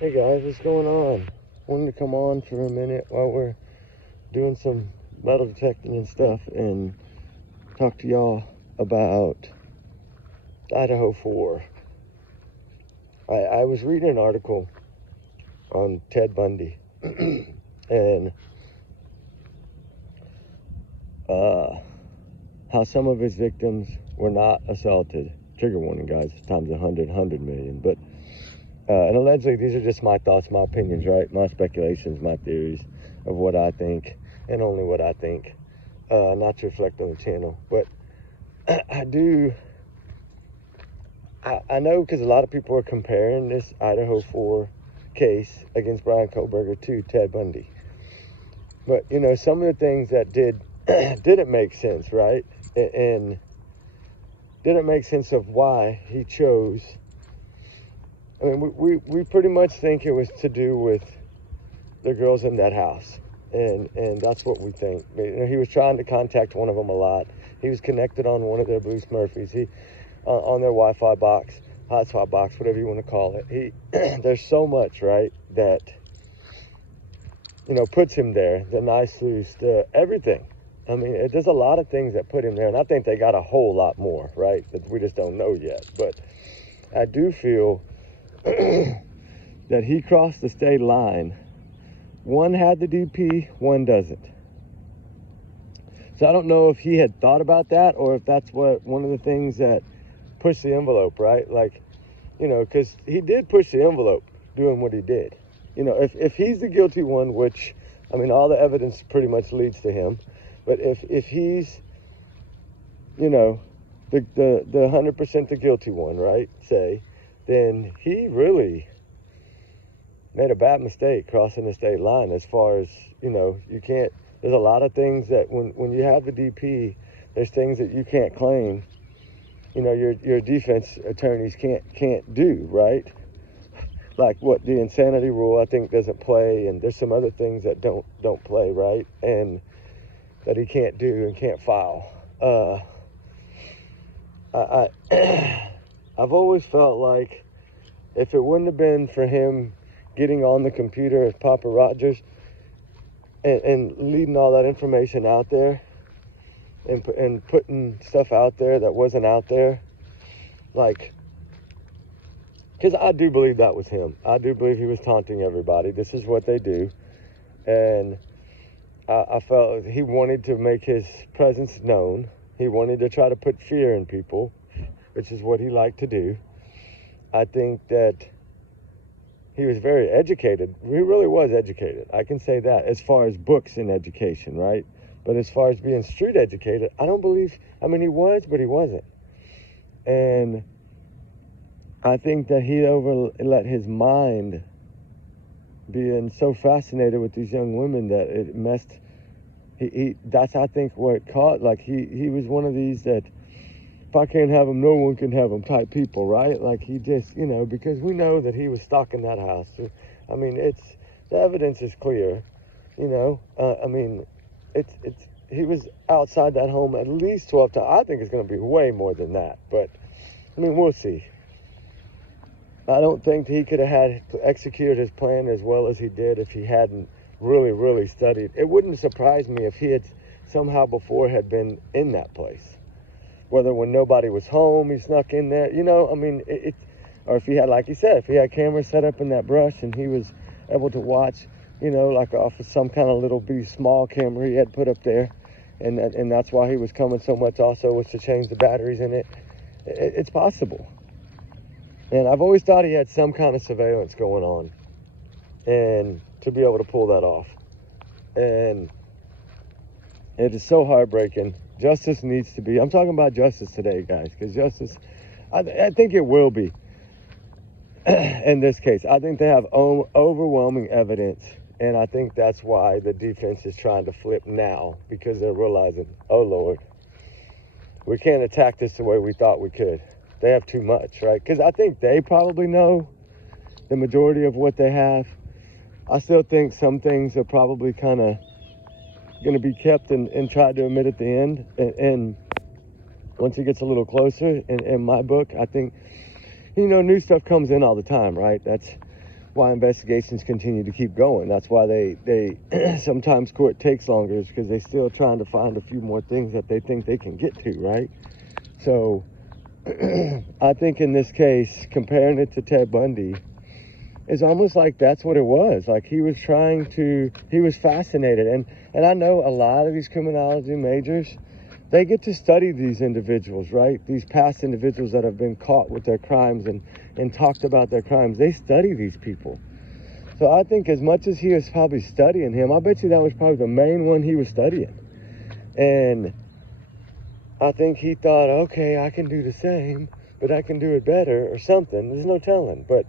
Hey guys, what's going on? Wanted to come on for a minute while we're doing some metal detecting and stuff and talk to y'all about Idaho 4. I was reading an article on Ted Bundy and how some of his victims were not assaulted. Trigger warning, guys, times 100 million. But and allegedly, these are just my thoughts, my opinions, right? My speculations, my theories of what I think, and only what I think, not to reflect on the channel. But I know because a lot of people are comparing this Idaho 4 case against Bryan Kohberger to Ted Bundy. But, you know, some of the things that didn't make sense, right? And didn't make sense of why he chose. I mean, we pretty much think it was to do with the girls in that house. And that's what we think. You know, he was trying to contact one of them a lot. He was connected on one of their Blue Smurfies. On their Wi-Fi box, hotspot box, whatever you want to call it. There's so much, right, that, you know, puts him there. The nice loose, everything. I mean, there's a lot of things that put him there, and I think they got a whole lot more, right, that we just don't know yet. But I do feel that he crossed the state line. One had the DP, one doesn't. So I don't know if he had thought about that or if that's what one of the things that pushed the envelope, right? Like, you know, because he did push the envelope doing what he did. You know, if he's the guilty one, which, I mean, all the evidence pretty much leads to him. But if he's, you know, the 100% the guilty one, right, say, then he really made a bad mistake crossing the state line as far as, you know, you can't, there's a lot of things that when you have the DP, there's things that you can't claim, you know, your defense attorneys can't do, right? Like what the insanity rule, I think, doesn't play, and there's some other things that don't play, right? And that he can't do and can't file. I've always felt like if it wouldn't have been for him getting on the computer as Papa Rogers and leading all that information out there and putting stuff out there that wasn't out there, like, because I do believe that was him. I do believe he was taunting everybody. This is what they do. And I felt he wanted to make his presence known. He wanted to try to put fear in people, which is what he liked to do. I think that he was very educated. He really was educated. I can say that as far as books and education, right? But as far as being street educated, I don't believe, I mean, he was, but he wasn't. And I think that he let his mind being so fascinated with these young women that it messed, that's, I think, what it caught. Like, he was one of these that, if I can't have him, no one can have him type people, right? Like, he just, you know, because we know that he was stalking that house. I mean, the evidence is clear, you know. I mean, he was outside that home at least 12 times. I think it's going to be way more than that, but, I mean, we'll see. I don't think he could have had executed his plan as well as he did if he hadn't really, really studied. It wouldn't surprise me if he had somehow before had been in that place. Whether when nobody was home, he snuck in there, you know, I mean, or if he had, like he said, if he had cameras set up in that brush and he was able to watch, you know, like off of some kind of little small camera he had put up there, and that's why he was coming so much also, was to change the batteries in it. It's possible. And I've always thought he had some kind of surveillance going on, and to be able to pull that off. And it is so heartbreaking. Justice needs to be, I'm talking about justice today, guys, because justice, I think it will be in this case. I think they have overwhelming evidence, and I think that's why the defense is trying to flip now, because they're realizing, oh, Lord, we can't attack this the way we thought we could. They have too much, right? Because I think they probably know the majority of what they have. I still think some things are probably kind of going to be kept and tried to admit at the end. And once it gets a little closer, in my book, I think, you know, new stuff comes in all the time, right? That's why investigations continue to keep going. That's why they sometimes court takes longer, is because they're still trying to find a few more things that they think they can get to, right? So I think in this case, comparing it to Ted Bundy, it's almost like that's what it was. Like he was fascinated. And I know a lot of these criminology majors, they get to study these individuals, right? These past individuals that have been caught with their crimes and talked about their crimes. They study these people. So I think as much as he was probably studying him, I bet you that was probably the main one he was studying. And I think he thought, okay, I can do the same, but I can do it better or something. There's no telling. But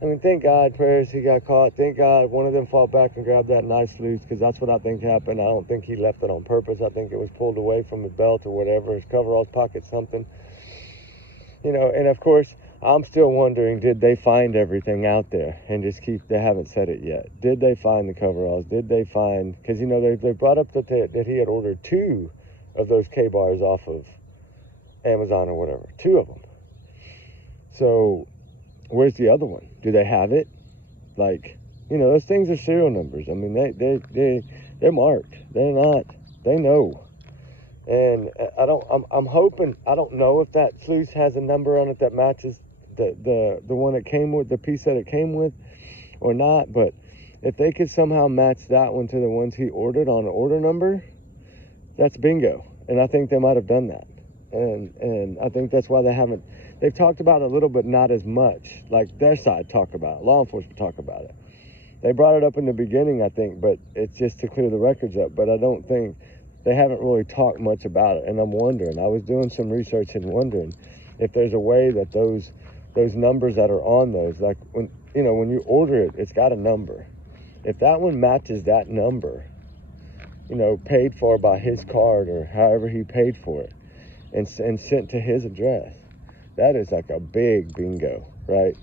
I mean, thank God, prayers, he got caught. Thank God one of them fought back and grabbed that knife loose, because that's what I think happened. I don't think he left it on purpose. I think it was pulled away from his belt or whatever, his coveralls pocket, something. You know, and of course, I'm still wondering, did they find everything out there and just they haven't said it yet. Did they find the coveralls? Did they find, because, you know, they brought up that he had ordered 2 of those K-bars off of Amazon or whatever. 2 of them. So where's the other one? Do they have it? Like, you know, those things are serial numbers. I mean, they're marked. They're not. They know. And I'm hoping, I don't know if that sluice has a number on it that matches the one it came with, the piece that it came with, or not. But if they could somehow match that one to the ones he ordered on order number, that's bingo. And I think they might have done that. And I think that's why they've talked about it a little, but not as much. Like their side talk about it, law enforcement talk about it. They brought it up in the beginning, I think, but it's just to clear the records up. But I don't think, they haven't really talked much about it. And I'm wondering, I was doing some research and wondering if there's a way that those numbers that are on those, like when you order it, it's got a number. If that one matches that number, you know, paid for by his card or however he paid for it, and sent to his address, that is like a big bingo, right?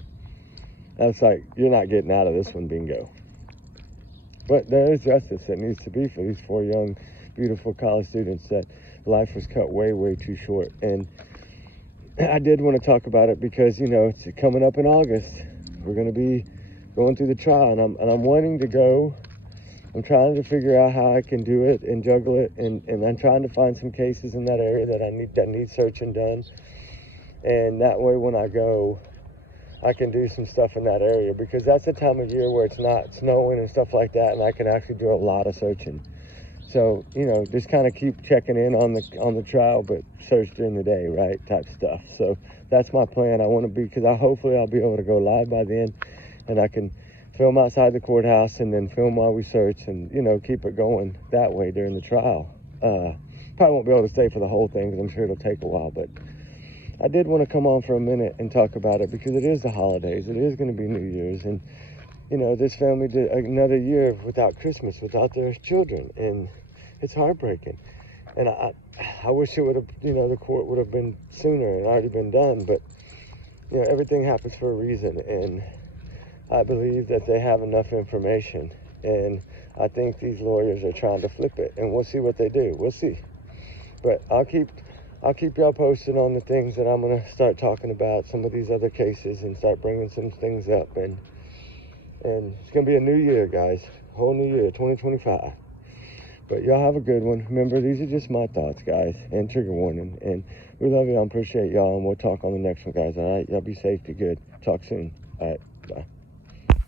That's like, you're not getting out of this one bingo. But there is justice that needs to be for these 4 young, beautiful college students that life was cut way, way too short. And I did want to talk about it because, you know, it's coming up in August. We're going to be going through the trial, and I'm wanting to go. I'm trying to figure out how I can do it and juggle it, and I'm trying to find some cases in that area that need searching done. And that way when I go, I can do some stuff in that area, because that's the time of year where it's not snowing and stuff like that, and I can actually do a lot of searching. So, you know, just kind of keep checking in on the trial, but search during the day, right, type stuff. So that's my plan. I want to be, because hopefully I'll be able to go live by then, and I can film outside the courthouse and then film while we search, and, you know, keep it going that way during the trial. Probably won't be able to stay for the whole thing, because I'm sure it'll take a while, but I did want to come on for a minute and talk about it, because it is the holidays. It is going to be New Year's, and, you know, this family did another year without Christmas, without their children, and it's heartbreaking. And I wish it would have, you know, the court would have been sooner and already been done, but, you know, everything happens for a reason, and I believe that they have enough information, and I think these lawyers are trying to flip it, and we'll see what they do. We'll see. But I'll keep y'all posted on the things that I'm going to start talking about, some of these other cases, and start bringing some things up. And it's going to be a new year, guys. Whole new year, 2025. But y'all have a good one. Remember, these are just my thoughts, guys, and trigger warning. And we love y'all and appreciate y'all, and we'll talk on the next one, guys. All right? Y'all be safe, be good. Talk soon. All right. Bye.